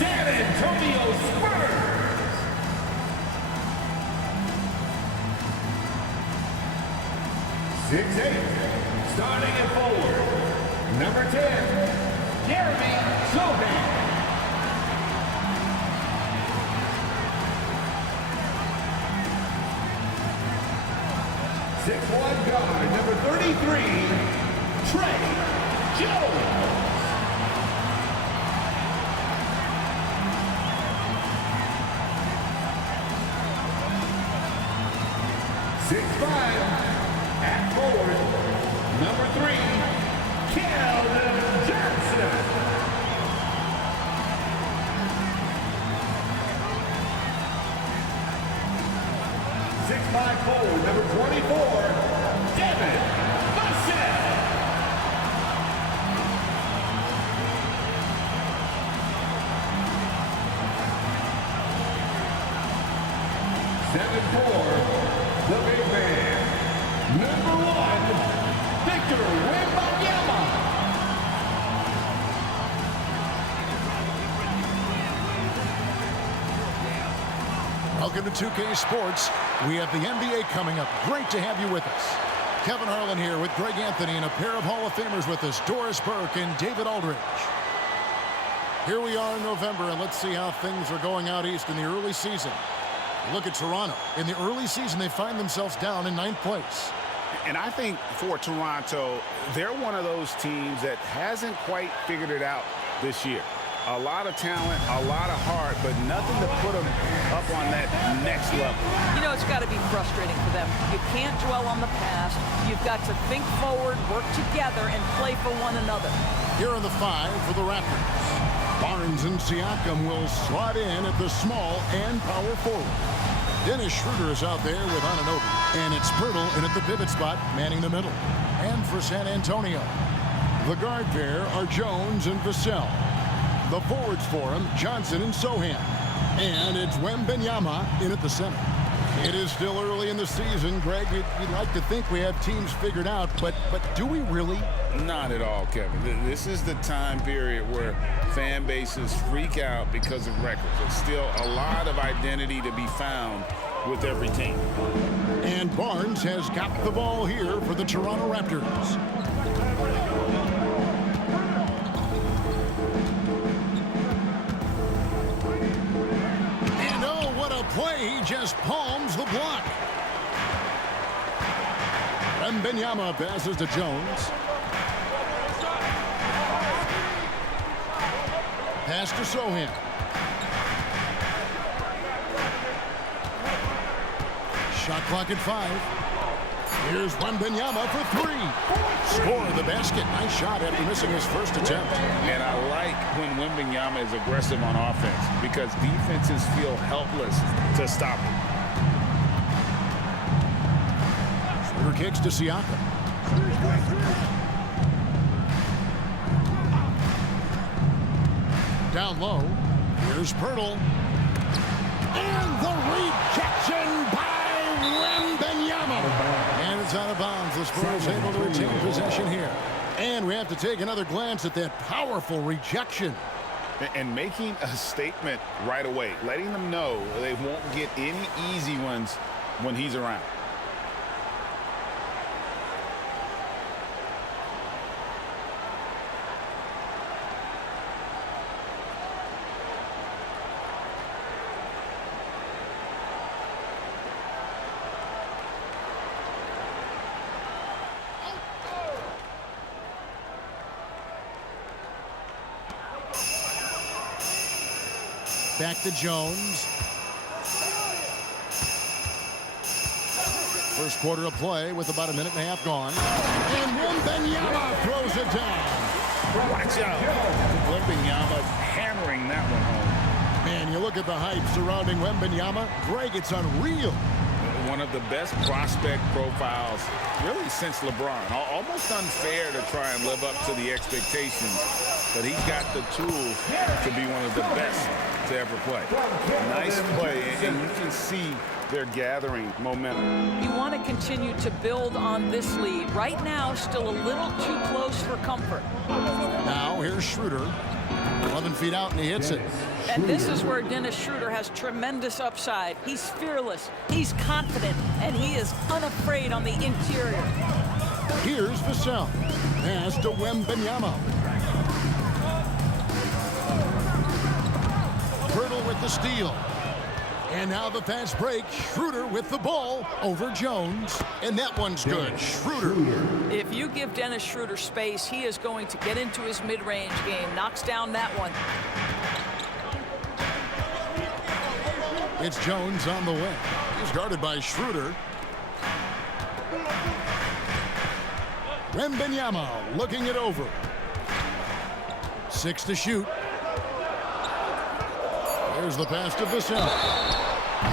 San Antonio Spurs. 6'8", starting at forward, number 10, Jeremy Sohan. 6'1", guard, number 33, Trey Jones. 6'5", at forward, number 3, Keldon Johnson. 6'5", forward, number 24, Devin Vassell. 7'4", the big man, number 1, Victor Wembanyama. Welcome to 2K Sports. We have the NBA coming up. Great to have you with us. Kevin Harlan here with Greg Anthony and a pair of Hall of Famers with us, Doris Burke and David Aldridge. Here we are in November, and let's see how things are going out east in the early season. Look at Toronto. In the early season, they find themselves down in 9th place. And I think for Toronto, they're one of those teams that hasn't quite figured it out this year. A lot of talent, a lot of heart, but nothing to put them up on that next level. You know, it's got to be frustrating for them. You can't dwell on the past. You've got to think forward, work together, and play for one another. Here are the 5 for the Raptors. Barnes and Siakam will slot in at the small and power forward. Dennis Schroeder is out there with Anunoby. And it's Pirtle in at the pivot spot, manning the middle. And for San Antonio, the guard pair are Jones and Vassell. The forwards for him, Johnson and Sohan. And it's Wembanyama in at the center. It is still early in the season, Greg. We'd like to think we have teams figured out, but do we really? Not at all, Kevin. This is the time period where fan bases freak out because of records. There's still a lot of identity to be found with every team. And Barnes has got the ball here for the Toronto Raptors. And oh, what a play. He just palms the block. Wembanyama passes to Jones. Pass to Sohan. Shot clock at 5. Here's Wembanyama for 3. Score the basket. Nice shot after missing his first attempt. And I like when Wembanyama is aggressive on offense because defenses feel helpless to stop him. Schroeder kicks to Siakam. Down low. Here's Pirtle. And the rejection by Wembanyama. And it's out of bounds. The Spurs able to retain possession here. And we have to take another glance at that powerful rejection. And making a statement right away, letting them know they won't get any easy ones when he's around. Back to Jones. First quarter of play with about a minute and a half gone. And Wembanyama throws it down. Watch out. Wembanyama hammering that one home. Man, you look at the hype surrounding Wembanyama. Greg, it's unreal. One of the best prospect profiles really since LeBron. Almost unfair to try and live up to the expectations, but he's got the tools to be one of the best to ever play. Nice play, and you can see they're gathering momentum. You want to continue to build on this lead. Right now, still a little too close for comfort. Now here's Schroeder. 11 feet out, and he hits it. And this is where Dennis Schroeder has tremendous upside. He's fearless, he's confident, and he is unafraid on the interior. Here's Vassell. Pass to Wembanyama. Pirtle with the steal. And now the fast break. Schroeder with the ball over Jones. And that one's good. Schroeder. If you give Dennis Schroeder space, he is going to get into his mid-range game. Knocks down that one. It's Jones on the wing. He's guarded by Schroeder. Wembanyama looking it over. 6 to shoot. There's the pass to Vassell.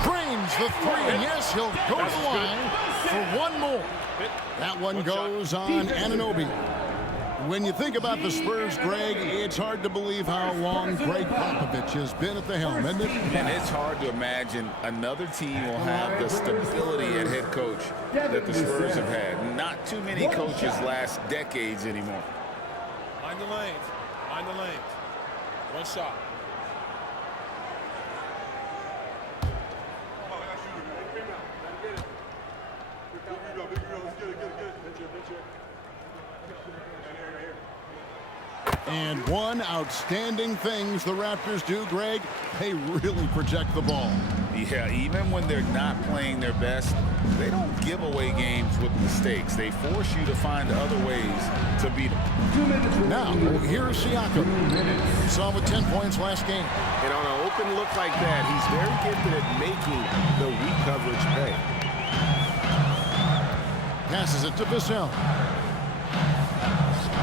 Drains the 3. Yes, he'll go to the line for one more. That one goes on Anunoby. When you think about the Spurs, Greg, it's hard to believe how long Greg Popovich has been at the helm, isn't it? And it's hard to imagine another team will have the stability at head coach that the Spurs have had. Not too many coaches last decades anymore. Mind the lanes. Mind the lanes. One shot. And one outstanding things the Raptors do, Greg, they really protect the ball. Yeah, even when they're not playing their best, they don't give away games with mistakes. They force you to find other ways to beat them. Now, here's Siakam. We saw him with 10 points last game. And on an open look like that, he's very gifted at making the weak coverage pay. Passes it to Vassell.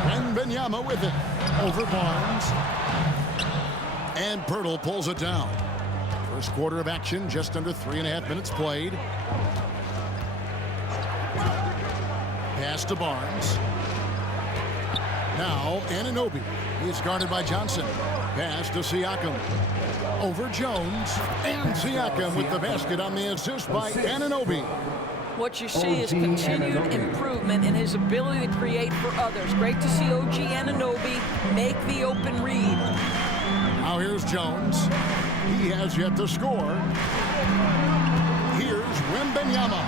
Wembanyama with it. Over Barnes. And Pirtle pulls it down. First quarter of action, just under 3.5 minutes played. Pass to Barnes. Now Anunoby. He's guarded by Johnson. Pass to Siakam. Over Jones. And Siakam with the basket on the assist by Anunoby. What you see is continued improvement in his ability to create for others. Great to see OG Anunoby make the open read. Now here's Jones. He has yet to score. Here's Wembanyama.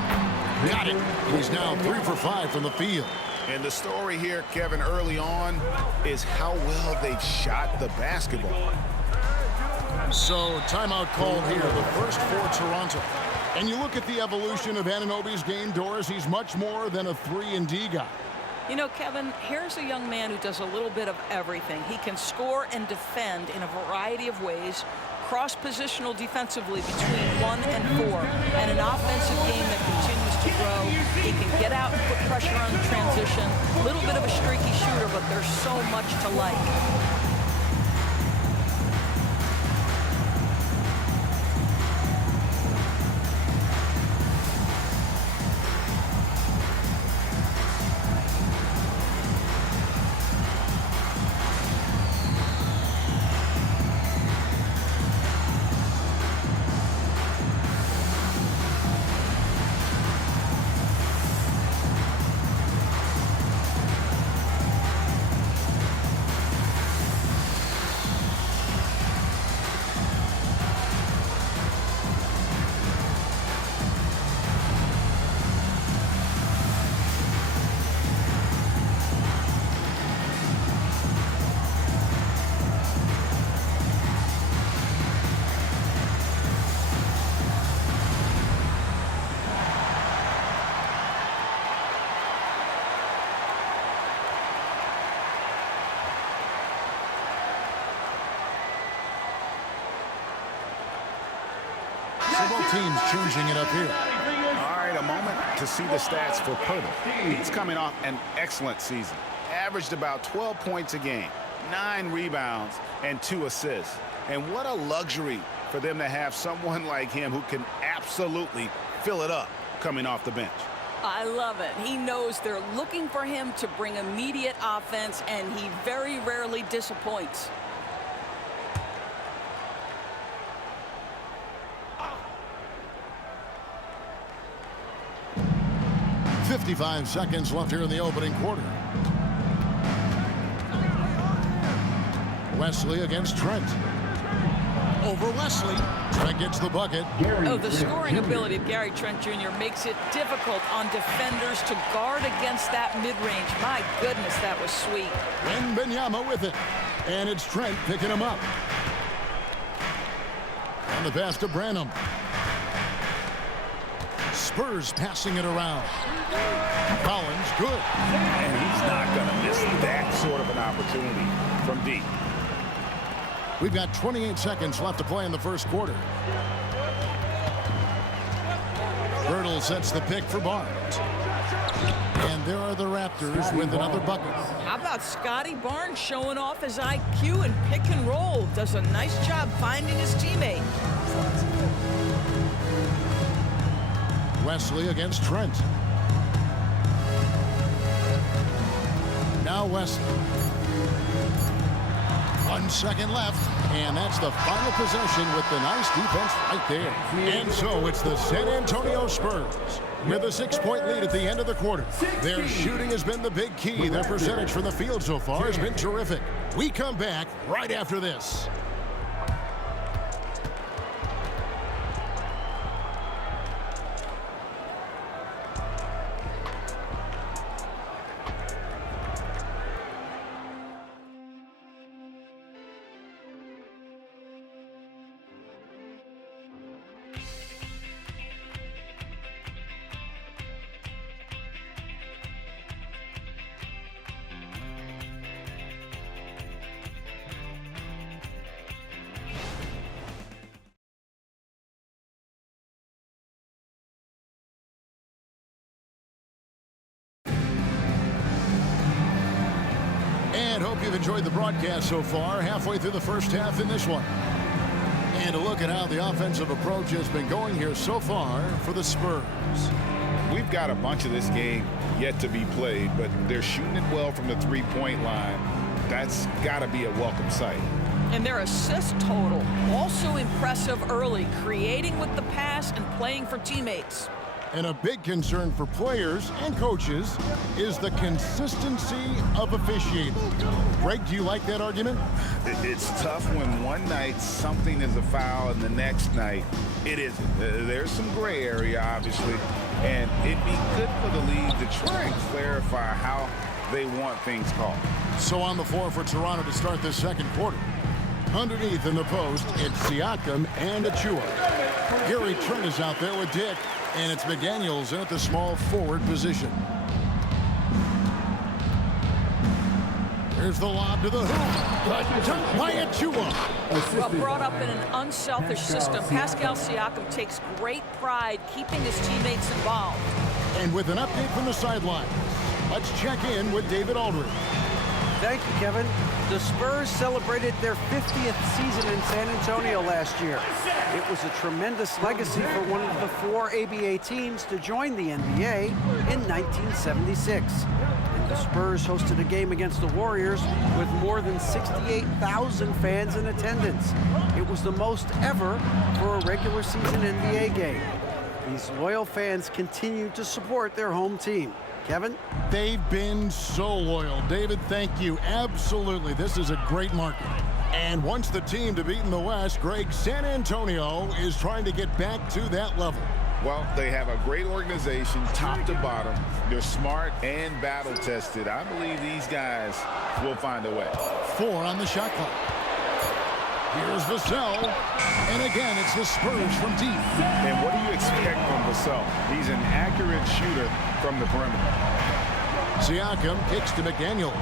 Got it. He's now 3 for 5 from the field. And the story here, Kevin, early on is how well they've shot the basketball. So timeout called here, the first for Toronto. And you look at the evolution of Anunoby's game, Doris, he's much more than a 3-and-D guy. You know, Kevin, here's a young man who does a little bit of everything. He can score and defend in a variety of ways, cross-positional defensively between 1 and 4, and an offensive game that continues to grow. He can get out and put pressure on the transition. A little bit of a streaky shooter, but there's so much to like. Several teams changing it up here. All right, a moment to see the stats for Pirtle. He's coming off an excellent season. Averaged about 12 points a game, 9 rebounds, and 2 assists. And what a luxury for them to have someone like him who can absolutely fill it up coming off the bench. I love it. He knows they're looking for him to bring immediate offense, and he very rarely disappoints. 55 seconds left here in the opening quarter. Wesley against Trent. Over Wesley. Trent gets the bucket. Oh, the scoring ability of Gary Trent Jr. makes it difficult on defenders to guard against that mid-range. My goodness, that was sweet. Wembanyama with it. And it's Trent picking him up. And the pass to Branham. Spurs passing it around. Collins, good. And he's not going to miss that sort of an opportunity from deep. We've got 28 seconds left to play in the first quarter. Birtle sets the pick for Barnes. And there are the Raptors with another bucket. How about Scotty Barnes showing off his IQ and pick and roll? Does a nice job finding his teammate. Wesley against Trent. Now Wesley. 1 second left, and that's the final possession with the nice defense right there. And so it's the San Antonio Spurs with a 6-point lead at the end of the quarter. Their shooting has been the big key. Their percentage from the field so far has been terrific. We come back right after this. And hope you've enjoyed the broadcast so far, halfway through the first half in this one. And a look at how the offensive approach has been going here so far for the Spurs. We've got a bunch of this game yet to be played, but they're shooting it well from the three-point line. That's got to be a welcome sight. And their assist total, also impressive early, creating with the pass and playing for teammates. And a big concern for players and coaches is the consistency of officiating. Greg, do you like that argument? It's tough when one night something is a foul and the next night it isn't. There's some gray area, obviously, and it'd be good for the league to try and clarify how they want things called. So on the floor for Toronto to start this second quarter. Underneath in the post, it's Siakam and Achua. Gary Trent is out there with Dick. And it's McDaniels in at the small forward position. Here's the lob to the hoop. Dunk by Achua. Well, brought up in an unselfish system, Pascal Siakam takes great pride keeping his teammates involved. And with an update from the sideline, let's check in with David Aldridge. Thank you, Kevin. The Spurs celebrated their 50th season in San Antonio last year. It was a tremendous legacy for one of the 4 ABA teams to join the NBA in 1976. And the Spurs hosted a game against the Warriors with more than 68,000 fans in attendance. It was the most ever for a regular season NBA game. These loyal fans continue to support their home team. Kevin? They've been so loyal. David, thank you. Absolutely. This is a great market. And once the team to beat in the West, Greg, San Antonio is trying to get back to that level. Well, they have a great organization, top to bottom. They're smart and battle-tested. I believe these guys will find a way. 4 on the shot clock. Here's Vassell. And again, it's the Spurs from deep. And what do you expect from Vassell? He's an accurate shooter from the perimeter. Siakam kicks to McDaniels.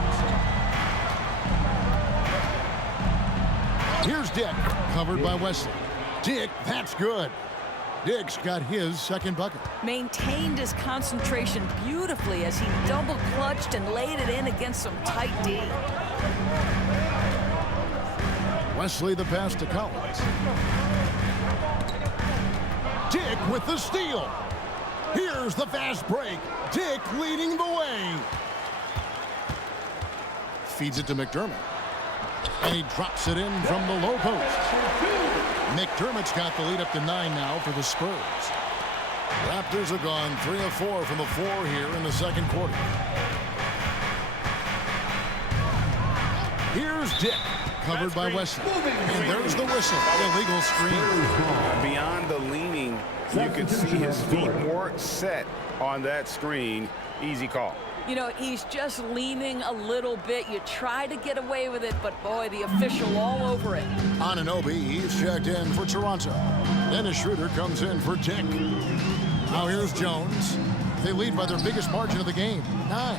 Here's Dick, covered by Wesley. Dick, that's good. Dick's got his second bucket. Maintained his concentration beautifully as he double clutched and laid it in against some tight D. Wesley the pass to Collins. Dick with the steal. Here's the fast break. Dick leading the way. Feeds it to McDermott. And he drops it in from the low post. McDermott's got the lead up to 9 now for the Spurs. Raptors have gone 3 of 4 from the floor here in the second quarter. Here's Dick, covered by Wesley. And there's the whistle, illegal screen. Beyond the leaning, you can see his feet more set on that screen. Easy call. You know, he's just leaning a little bit. You try to get away with it, but boy, the official all over it. Anunoby, he's checked in for Toronto. Dennis Schroeder comes in for Dick. Now here's Jones. They lead by their biggest margin of the game, 9.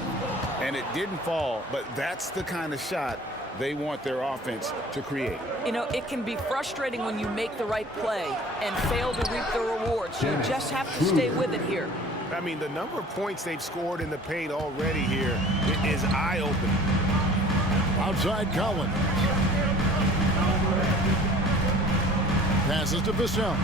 And it didn't fall, but that's the kind of shot they want their offense to create. You know, it can be frustrating when you make the right play and fail to reap the rewards. You just have to stay with it here. I mean, the number of points they've scored in the paint already here is eye-opening. Outside Collins. Passes to Vassell.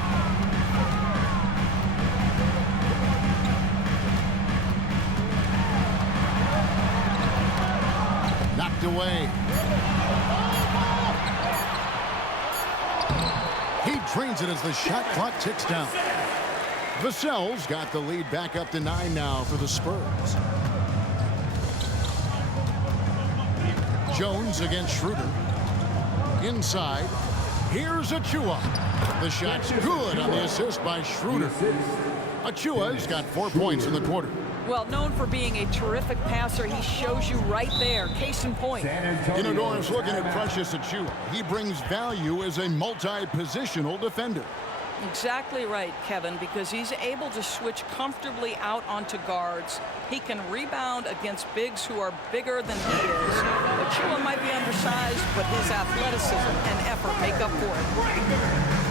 Knocked away. He drains it as the shot clock ticks down. Vassell's got the lead back up to 9 now for the Spurs. Jones against Schroeder. Inside. Here's Achua. The shot's good on the assist by Schroeder. Achua's got 4 points in the quarter. Well, known for being a terrific passer, he shows you right there. Case in point. You know, Dorn's looking at Precious Achua. He brings value as a multi-positional defender. Exactly right, Kevin, because he's able to switch comfortably out onto guards. He can rebound against bigs who are bigger than he is. Achua might be undersized, but his athleticism and effort make up for it.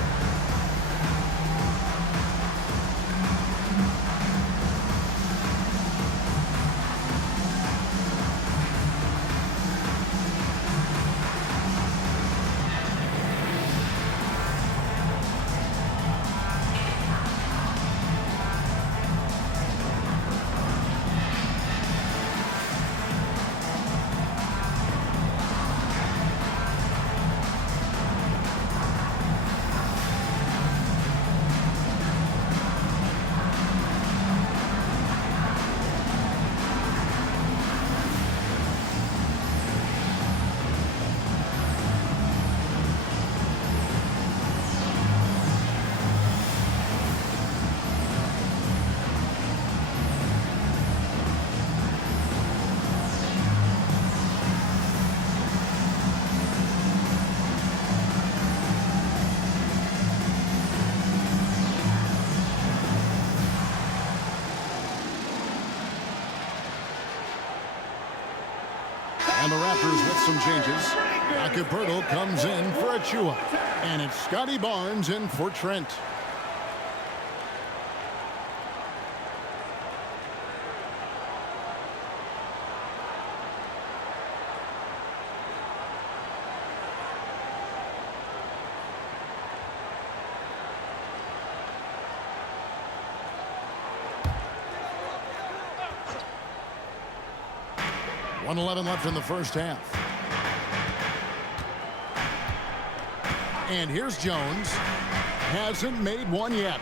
And the Raptors with some changes. Acapurdo comes in for Achua. And it's Scotty Barnes in for Trent. .111 left in the first half. And here's Jones. Hasn't made one yet.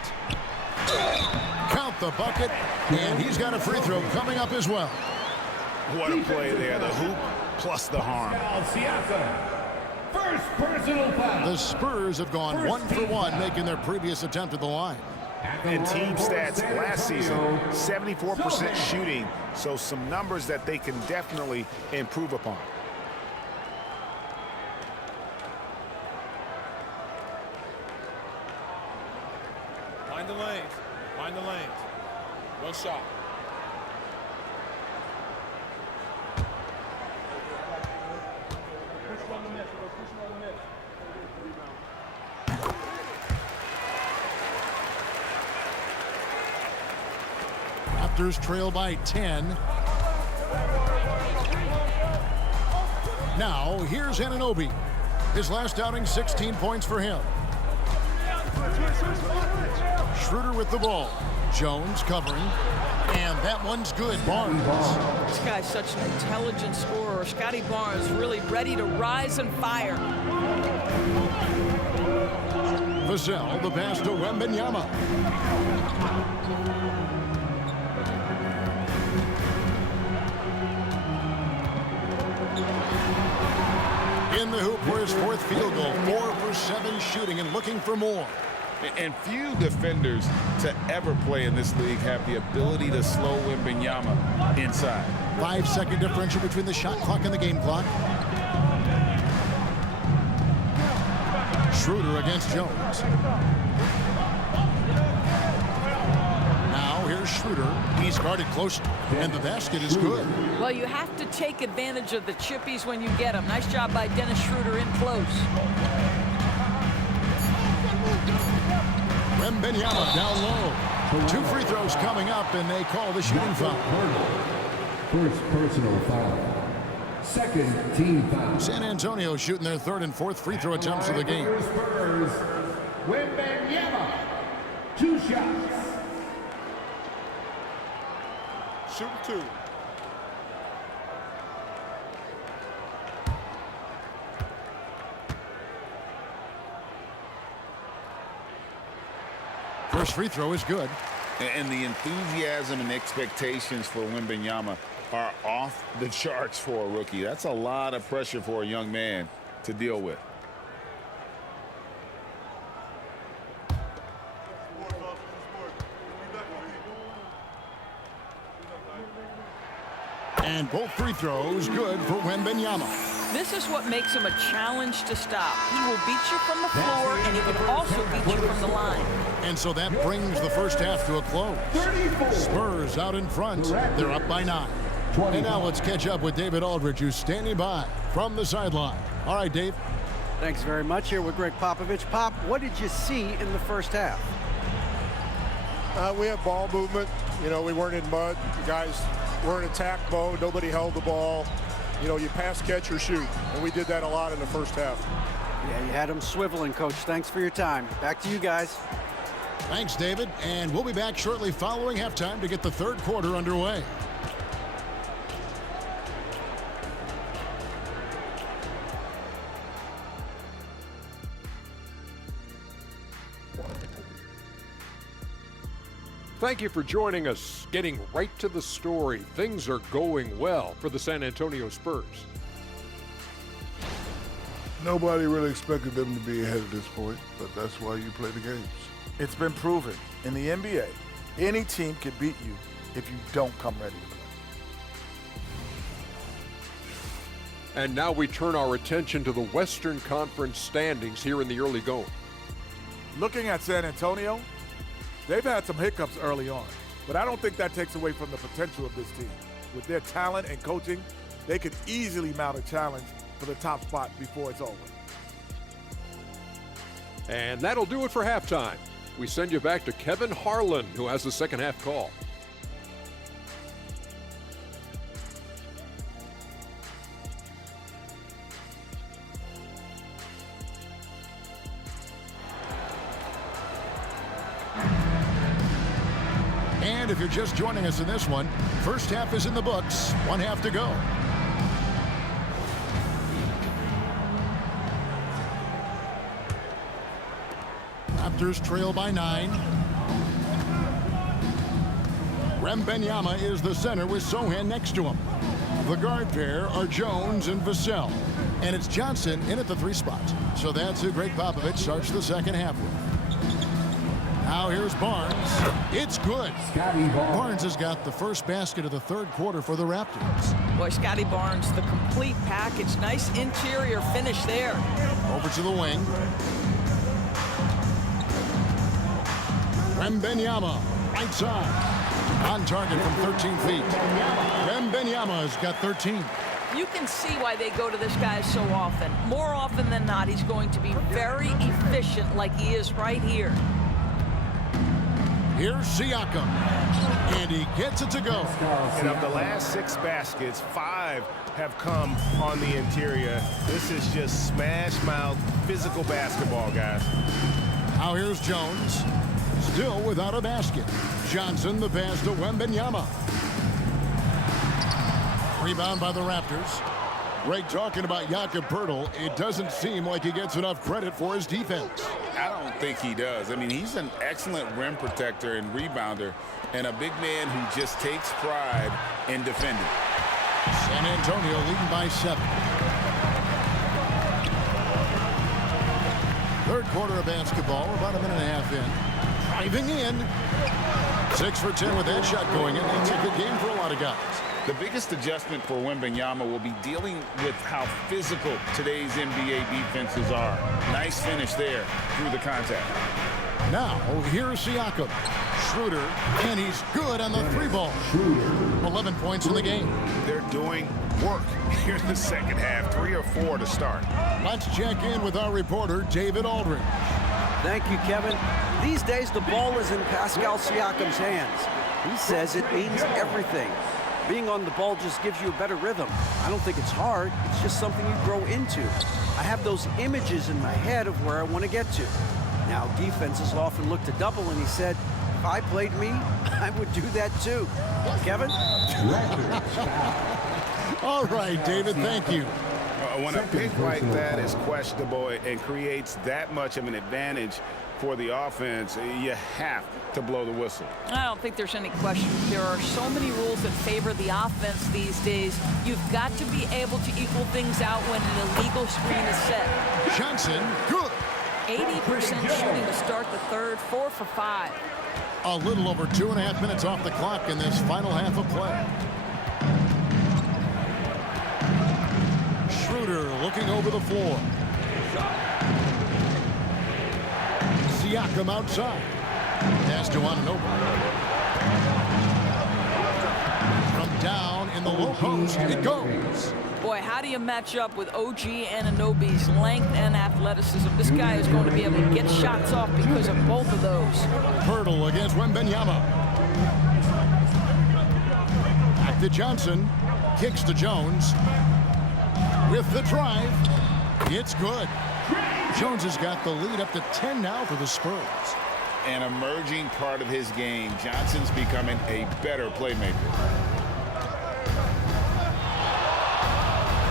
Count the bucket. And he's got a free throw coming up as well. What a play there. The hoop plus the harm. First personal foul. The Spurs have gone 1 for 1, making their previous attempt at the line. And team stats last season, 74% shooting. So some numbers that they can definitely improve upon. Find the lanes. Find the lanes. No shot. Raptors trail by 10. Now, here's Anunoby. His last outing, 16 points for him. Schroeder with the ball. Jones covering. And that one's good. Barnes. This guy's such an intelligent scorer. Scotty Barnes really ready to rise and fire. Vassell, the pass to Wembanyama. In the hoop for his fourth field goal. 4 for 7 shooting and looking for more. And few defenders to ever play in this league have the ability to slow Wembanyama inside. 5-second differential between the shot clock and the game clock. Schroeder against Jones. Now here's Schroeder. He's guarded close, and the basket is good. Well, you have to take advantage of the chippies when you get them. Nice job by Dennis Schroeder in close. Wembanyama down low. 2 free throws coming up, and they call the shooting foul. First personal foul. Second team foul. San Antonio shooting their 3rd and 4th free throw attempts of the game. Spurs, Wembanyama. 2 shots. Shoot 2. First free throw is good. And the enthusiasm and expectations for Wembanyama are off the charts for a rookie. That's a lot of pressure for a young man to deal with. And both free throws good for Wembanyama. This is what makes him a challenge to stop. He will beat you from the floor, and he can also beat you from the line. And so that brings the first half to a close. 34. Spurs out in front. They're up by 9. And now let's catch up with David Aldridge, who's standing by from the sideline. All right, Dave. Thanks very much. Here with Greg Popovich. Pop, what did you see in the first half? We had ball movement. You know, we weren't in mud. The guys were in attack mode. Nobody held the ball. You know, you pass, catch, or shoot. And we did that a lot in the first half. Yeah, you had them swiveling, Coach. Thanks for your time. Back to you guys. Thanks, David. And we'll be back shortly following halftime to get the 3rd quarter underway. Thank you for joining us. Getting right to the story. Things are going well for the San Antonio Spurs. Nobody really expected them to be ahead at this point, but that's why you play the games. It's been proven in the NBA, any team can beat you if you don't come ready to play. And now we turn our attention to the Western Conference standings here in the early going. Looking at San Antonio, they've had some hiccups early on, but I don't think that takes away from the potential of this team. With their talent and coaching, they could easily mount a challenge for the top spot before it's over. And that'll do it for halftime. We send you back to Kevin Harlan, who has the second half call. And if you're just joining us in this one, first half is in the books. 1 half to go. Raptors trail by 9. Wembanyama is the center with Sohan next to him. The guard pair are Jones and Vassell. And it's Johnson in at the 3 spot. So that's who Greg Popovich starts the second half with. Now here's Barnes. It's good. Barnes has got the first basket of the 3rd quarter for the Raptors. Boy, Scotty Barnes, the complete package. Nice interior finish there. Over to the wing. Wembanyama, right side. On target from 13 feet. Wembanyama's got 13. You can see why they go to this guy so often. More often than not, he's going to be very efficient like he is right here. Here's Siakam, and he gets it to go. And of the last 6 baskets, 5 have come on the interior. This is just smash-mouth physical basketball, guys. Now here's Jones, still without a basket. Johnson the pass to Wembanyama. Rebound by the Raptors. Greg talking about Jakob Poeltl. It doesn't seem like he gets enough credit for his defense. I don't think he does. I mean, he's an excellent rim protector and rebounder, and a big man who just takes pride in defending. San Antonio leading by 7. Third quarter of basketball. We're about a minute and a half in. Driving in. 6 for 10 with that shot going in. That's a good game for a lot of guys. The biggest adjustment for Wembanyama will be dealing with how physical today's NBA defenses are. Nice finish there through the contact. Now, here's Siakam. Schroeder, and he's good on the 3-ball. 11 points in the game. They're doing work here in the second half. 3 or 4 to start. Let's check in with our reporter, David Aldridge. Thank you, Kevin. These days, the ball is in Pascal Siakam's hands. He says it means everything. Being on the ball just gives you a better rhythm. I don't think it's hard. It's just something you grow into. I have those images in my head of where I want to get to. Now, defenses often look to double, and he said, if I played me, I would do that too. Kevin? All right, David, thank you. When a pick like that is questionable and creates that much of an advantage for the offense, you have to blow the whistle. I don't think there's any question. There are so many rules that favor the offense these days. You've got to be able to equal things out when an illegal screen is set. Johnson, good. 80% shooting to start the third, 4 for 5. A little over 2.5 minutes off the clock in this final half of play. Schroeder looking over the floor. Siakam outside. Pass to Anunoby. From down in the low post, it goes. Boy, how do you match up with OG Anunoby's length and athleticism? This guy is going to be able to get shots off because of both of those. Hurdle against Wembanyama. Back to Johnson. Kicks to Jones. With the drive. It's good. Jones has got the lead up to 10 now for the Spurs. An emerging part of his game. Johnson's becoming a better playmaker.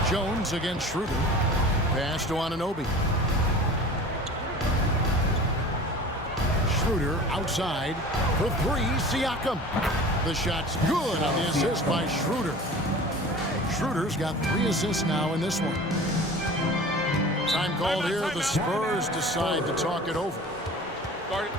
Jones against Schroeder. Pass to Anunoby. Schroeder outside for 3. Siakam. The shot's good on the assist by Schroeder. Schroeder's got 3 assists now in this one. Time called here. The Spurs decide to talk it over. Start it.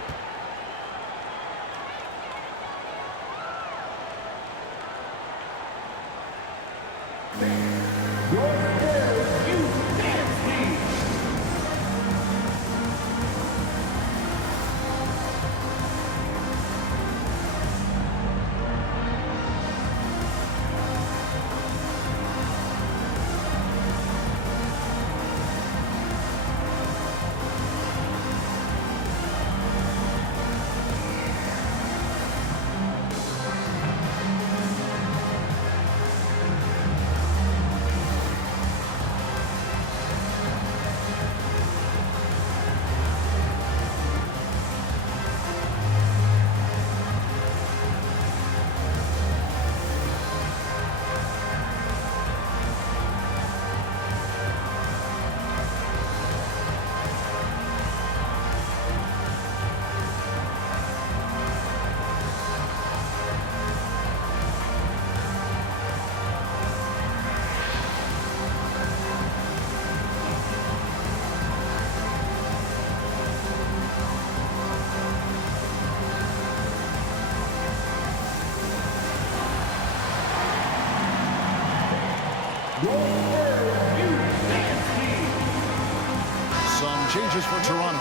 Some changes for Toronto.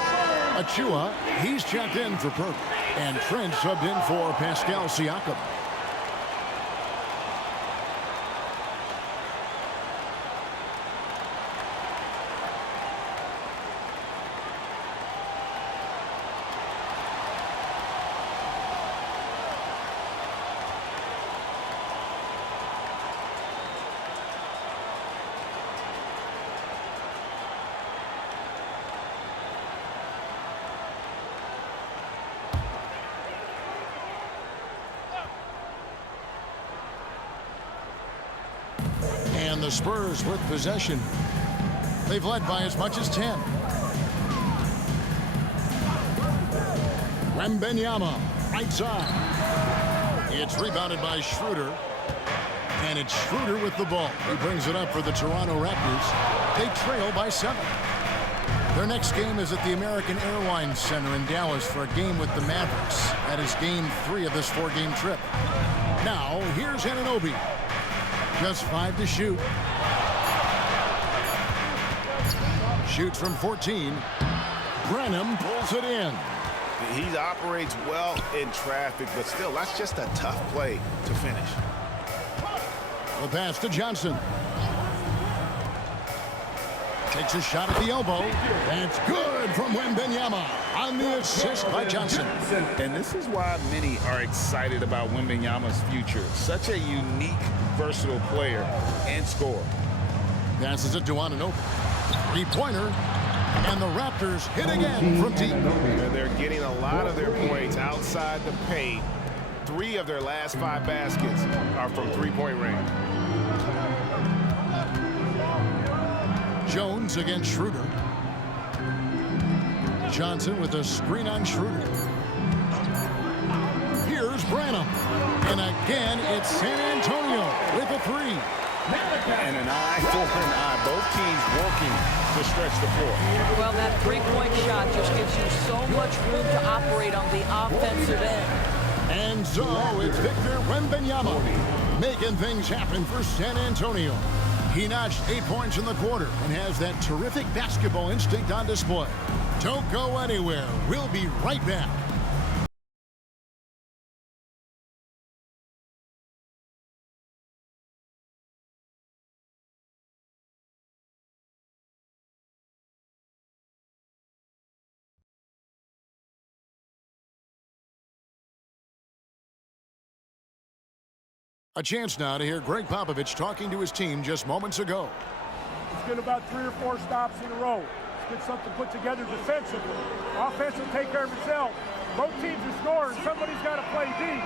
Achua, he's checked in for Perk. And Trent subbed in for Pascal Siakam. And the Spurs with possession. They've led by as much as 10. Wembanyama, right side. It's rebounded by Schroeder. And it's Schroeder with the ball. He brings it up for the Toronto Raptors. They trail by 7. Their next game is at the American Airlines Center in Dallas for a game with the Mavericks. That is game 3 of this 4-game trip. Now, here's Anunoby. Just 5 to shoot. Shoots from 14. Brenham pulls it in. He operates well in traffic, but still, that's just a tough play to finish. The pass to Johnson. Takes a shot at the elbow. That's good from Wembanyama on the assist by Johnson. And this is why many are excited about Wembanyama's future. Such a unique, versatile player and scorer. Passes it to Anunoby. 3-pointer. And the Raptors hit again from deep. And they're getting a lot of their points outside the paint. 3 of their last 5 baskets are from 3-point range. Jones against Schroeder. Johnson with a screen on Schroeder. Here's Branham. And again, it's San Antonio with a 3. And an eye for an eye. Both teams working to stretch the floor. Well, that 3-point shot just gives you so much room to operate on the offensive end. And so it's Victor Wembanyama making things happen for San Antonio. He notched 8 points in the quarter and has that terrific basketball instinct on display. Don't go anywhere. We'll be right back. A chance now to hear Greg Popovich talking to his team just moments ago. Let's get about 3 or 4 stops in a row. Let's get something put together defensively. Offense will take care of itself. Both teams are scoring. Somebody's got to play deep.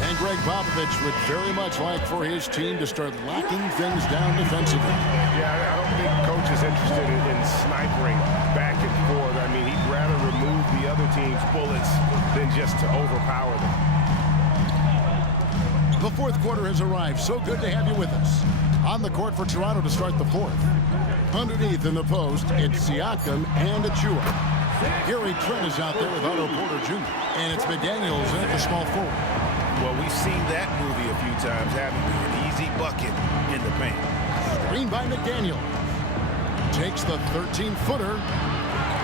And Greg Popovich would very much like for his team to start locking things down defensively. Yeah, I don't think coach is interested in snipering back and forth. I mean, he'd rather remove the other team's bullets than just to overpower them. The 4th quarter has arrived. So good to have you with us. On the court for Toronto to start the 4th. Underneath in the post, it's Siakam and Achua. Gary Trent is out there with Otto Porter Jr. And it's McDaniels at the small forward. Well, we've seen that movie a few times, haven't we? An easy bucket in the paint. Screen by McDaniel. Takes the 13-footer.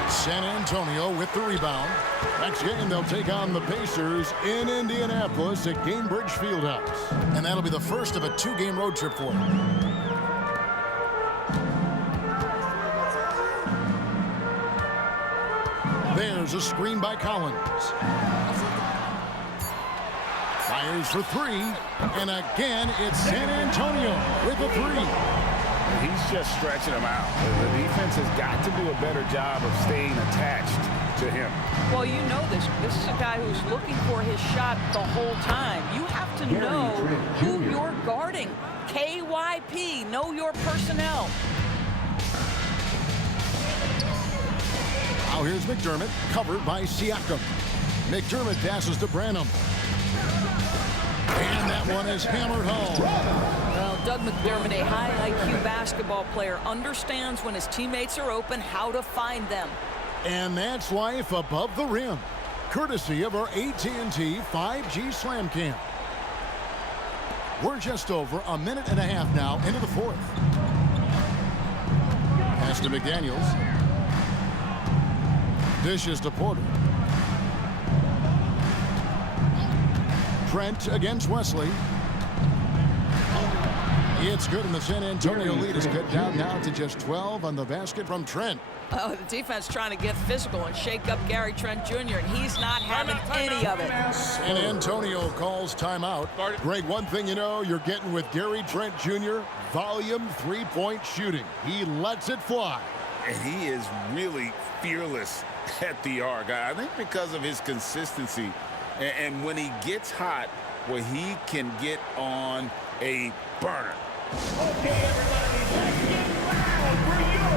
San Antonio with the rebound. Next game, they'll take on the Pacers in Indianapolis at Gainbridge Fieldhouse. And that'll be the first of a 2-game road trip for them. There's a screen by Collins. Fires for 3. And again, it's San Antonio with a 3. He's just stretching them out. The defense has got to do a better job of staying attached to him. Well, you know this. This is a guy who's looking for his shot the whole time. You have to know who you're guarding. KYP, know your personnel. Now here's McDermott, covered by Siakam. McDermott passes to Branham. And that one is hammered home. Well, Doug McDermott, a high IQ basketball player, understands when his teammates are open how to find them. And that's life above the rim, courtesy of our AT&T 5G Slam Cam. We're just over a minute and a half now into the 4th. Pass to McDaniels. Dishes to Porter. Trent against Wesley. It's good, and the San Antonio lead is cut down now to just 12 on the basket from Trent. Oh, the defense trying to get physical and shake up Gary Trent Jr., and he's not having any of it. San Antonio calls timeout. Greg, one thing you know you're getting with Gary Trent Jr., volume 3-point shooting. He lets it fly. And he is really fearless at the arc. I think because of his consistency. And when he gets hot, well, he can get on a burner. Okay, everybody, let's get loud for your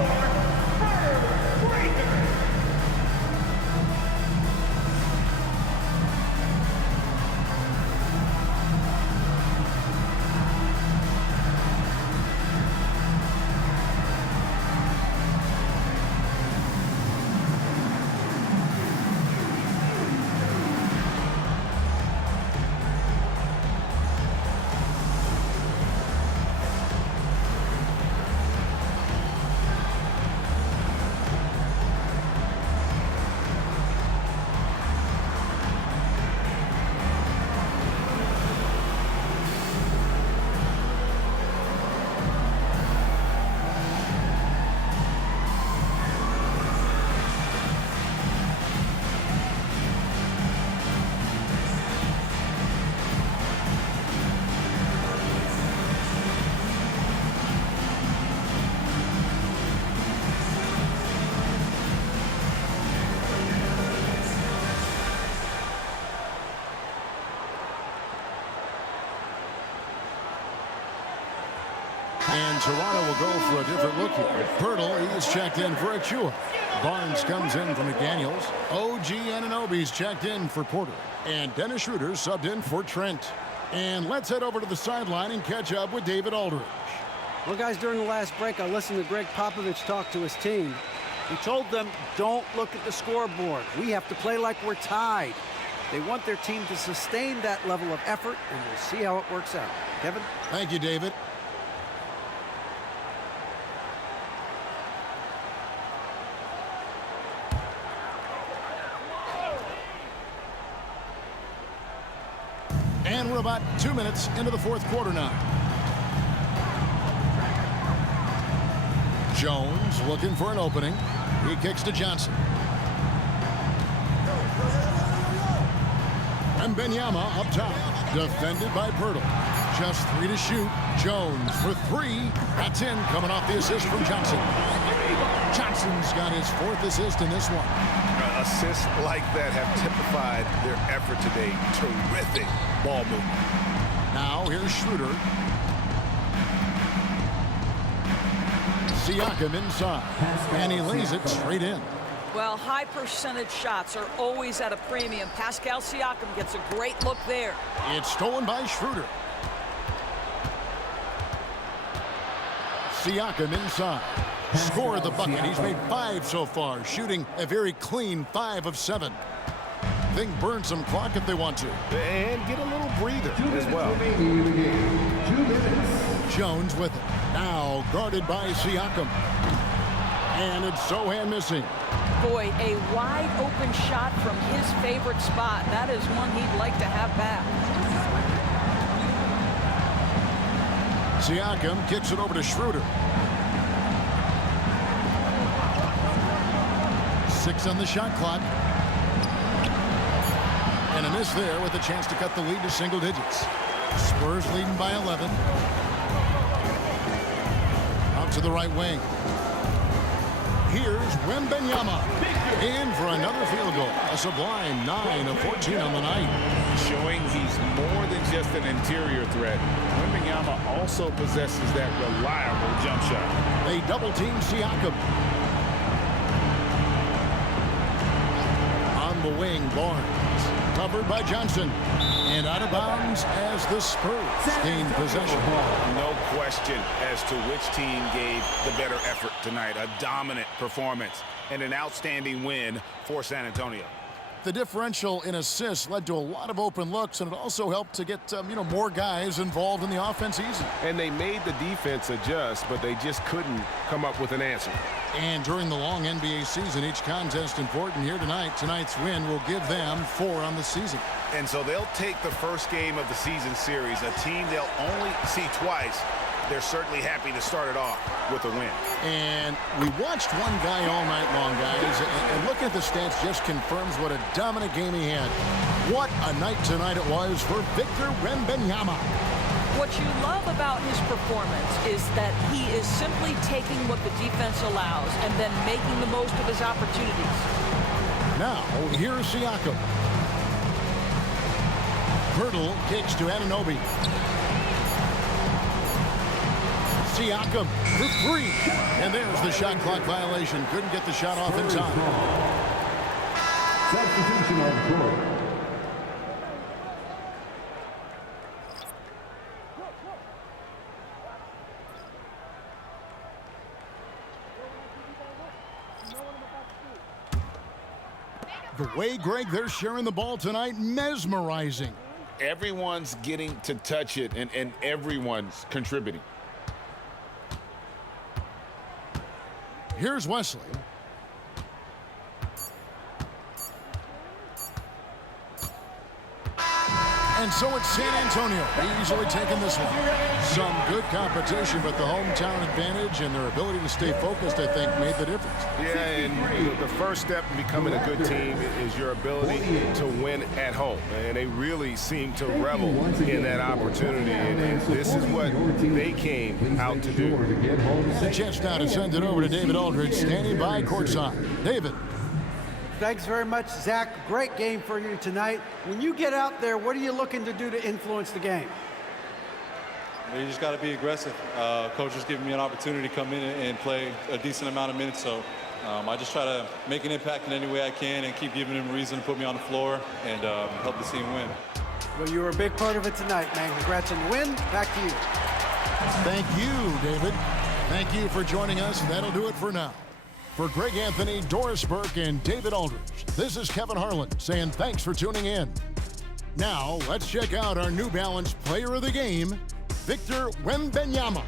Spurs Breaker. Toronto will go for a different look here. Pirtle, he's checked in for Achua. Barnes comes in for McDaniels. OG Anunoby's checked in for Porter. And Dennis Schroeder subbed in for Trent. And let's head over to the sideline and catch up with David Aldridge. Well, guys, during the last break, I listened to Greg Popovich talk to his team. He told them, don't look at the scoreboard. We have to play like we're tied. They want their team to sustain that level of effort, and we'll see how it works out. Kevin? Thank you, David. And we're about 2 minutes into the fourth quarter now. Jones looking for an opening. He kicks to Johnson. And Wembanyama up top, defended by Pirtle. Just 3 to shoot. Jones for 3. That's in, coming off the assist from Johnson. Johnson's got his 4th assist in this one. Assists like that have typified their effort today. Terrific ball movement. Now here's Schroeder. Siakam inside, and he lays it straight in. Well, high percentage shots are always at a premium. Pascal Siakam gets a great look there. It's stolen by Schroeder. Siakam inside. Scored the bucket. He's made 5 so far, shooting a very clean 5 of 7. They can burn some clock if they want to. And get a little breather as well. Jones with it. Now guarded by Siakam. And it's Sohan missing. Boy, a wide open shot from his favorite spot. That is one he'd like to have back. Siakam kicks it over to Schroeder. 6 on the shot clock. And a miss there with a chance to cut the lead to single digits. Spurs leading by 11. Out to the right wing. Here's Wembanyama. In for another field goal. A sublime 9 of 14 on the night. Showing he's more than just an interior threat. Wembanyama also possesses that reliable jump shot. They double team Siakam. On the wing, Barnes. Covered by Johnson. And out of bounds as the Spurs gain possession. No question as to which team gave the better effort tonight. A dominant performance and an outstanding win for San Antonio. The differential in assists led to a lot of open looks, and it also helped to get more guys involved in the offense easy. And they made the defense adjust, but they just couldn't come up with an answer. And during the long NBA season, each contest important here tonight. Tonight's win will give them 4 on the season. And so they'll take the first game of the season series, a team they'll only see twice. They're certainly happy to start it off with a win. And we watched one guy all night long, guys, and looking at the stats just confirms what a dominant game he had. What a night tonight it was for Victor Wembanyama. What you love about his performance is that he is simply taking what the defense allows and then making the most of his opportunities. Now, here's Siakam. Pirtle kicks to Anunoby. Siakam for 3. And there's the shot clock violation. Couldn't get the shot off in time. Substitution on the court. The way, Greg, they're sharing the ball tonight, mesmerizing. Everyone's getting to touch it, and everyone's contributing. Here's Wesley. And so it's San Antonio easily taking this one. Some good competition, but the hometown advantage and their ability to stay focused, I think, made the difference. Yeah, and the first step in becoming a good team is your ability to win at home. And they really seem to revel in that opportunity. And this is what they came out to do. The chance now to send it over to David Aldridge, standing by courtside. David. Thanks very much, Zach. Great game for you tonight. When you get out there, what are you looking to do to influence the game? You just got to be aggressive. Coach is giving me an opportunity to come in and play a decent amount of minutes, so I just try to make an impact in any way I can and keep giving him a reason to put me on the floor and help the team win. Well, you were a big part of it tonight, man. Congrats on the win. Back to you. Thank you, David. Thank you for joining us. That'll do it for now. For Greg Anthony, Doris Burke, and David Aldridge, this is Kevin Harlan saying thanks for tuning in. Now, let's check out our New Balance Player of the Game, Victor Wembanyama.